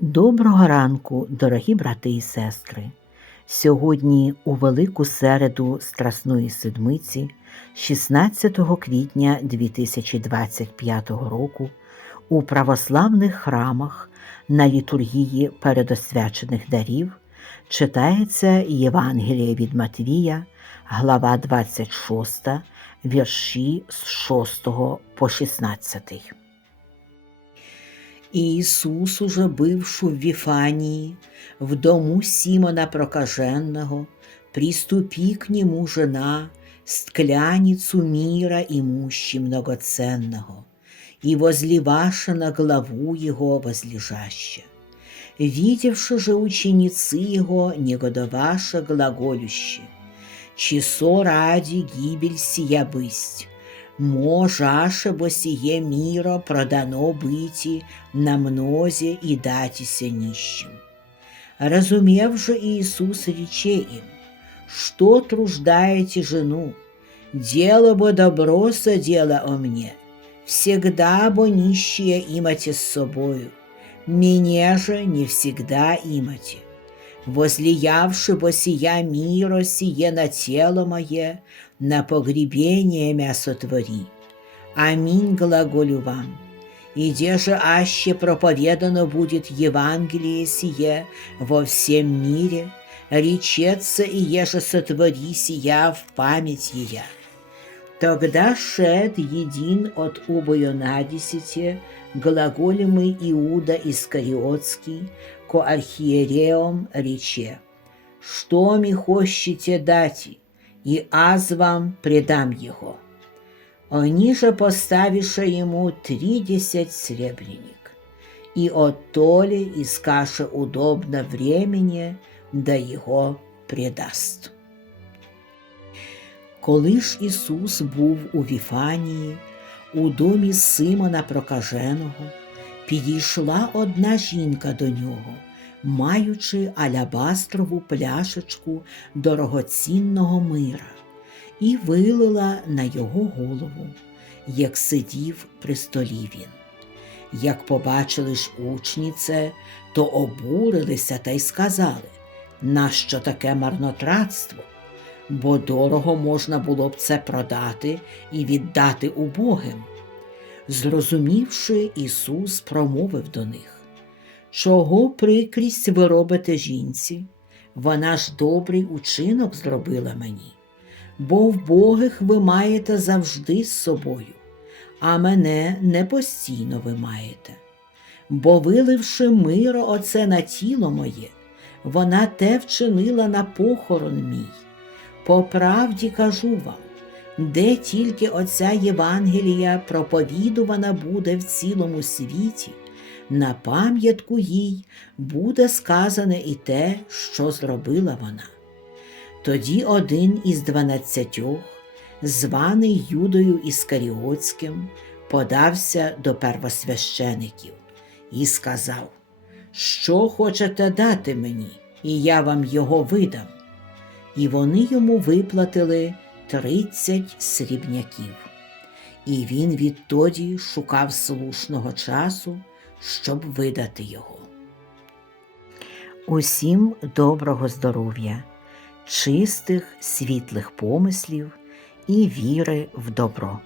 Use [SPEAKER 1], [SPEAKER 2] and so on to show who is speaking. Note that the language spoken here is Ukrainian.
[SPEAKER 1] Доброго ранку, дорогі брати і сестри. Сьогодні у Велику середу Страсної Седмиці, 16 квітня 2025 року, у православних храмах на літургії передосвячених дарів читається Євангеліє від Матвія, глава 26, вірші з 6 по 16. І Ісус, уже бившу в Віфанії, в дому Симона Прокаженного, приступи к нему жена, скляницу мира имущи многоценного, и возливаша на главу его возлежаще. Видевши же ученицы его, негодоваша глаголюще, «Часо ради гибель сия бысть, можаше бо сие миро продано быти на мнозе и датися нищим. Разумев же Иисус рече им, что труждаете жену, дело бо добро содело о мне, всегда бо нищие имате с собою, меня же не всегда имате. Возлиявши бо сия миро сие на тело мое, на погребение мясо твори. Аминь глаголю вам. И где же аще проповедано будет Евангелие сие во всем мире, речется и еже сотвори сия в память ея. Тогда шед един от убоюнадесяти, глаголемый Иуда Искариотский, ко архиереям рече, «Что ми хощете дати, и аз вам предам его». Они же поставише ему тридесять сребреник, и от толи искаше удобно времени, да его предаст. Коли ж Ісус був у Віфанії, у домі Симона Прокаженого, підійшла одна жінка до нього, маючи алябастрову пляшечку дорогоцінного мира, і вилила на його голову, як сидів при столі він. Як побачили ж учні це, то обурилися та й сказали, нащо таке марнотратство? Бо дорого можна було б це продати і віддати убогим. Зрозумівши, Ісус промовив до них, Чого прикрість ви робите жінці? Вона ж добрий учинок зробила мені, бо вбогих ви маєте завжди з собою, а мене не постійно ви маєте. Бо, виливши миро оце на тіло моє, вона те вчинила на похорон мій. По правді кажу вам, де тільки оця Євангелія проповідувана буде в цілому світі, на пам'ятку їй буде сказане і те, що зробила вона. Тоді один із дванадцятьох, званий Юдою Іскаріотським, подався до первосвящеників і сказав, Що хочете дати мені, і я вам його видам. І вони йому виплатили тридцять срібняків. І він відтоді шукав слушного часу, щоб видати його. Усім доброго здоров'я, чистих світлих помислів і віри в добро.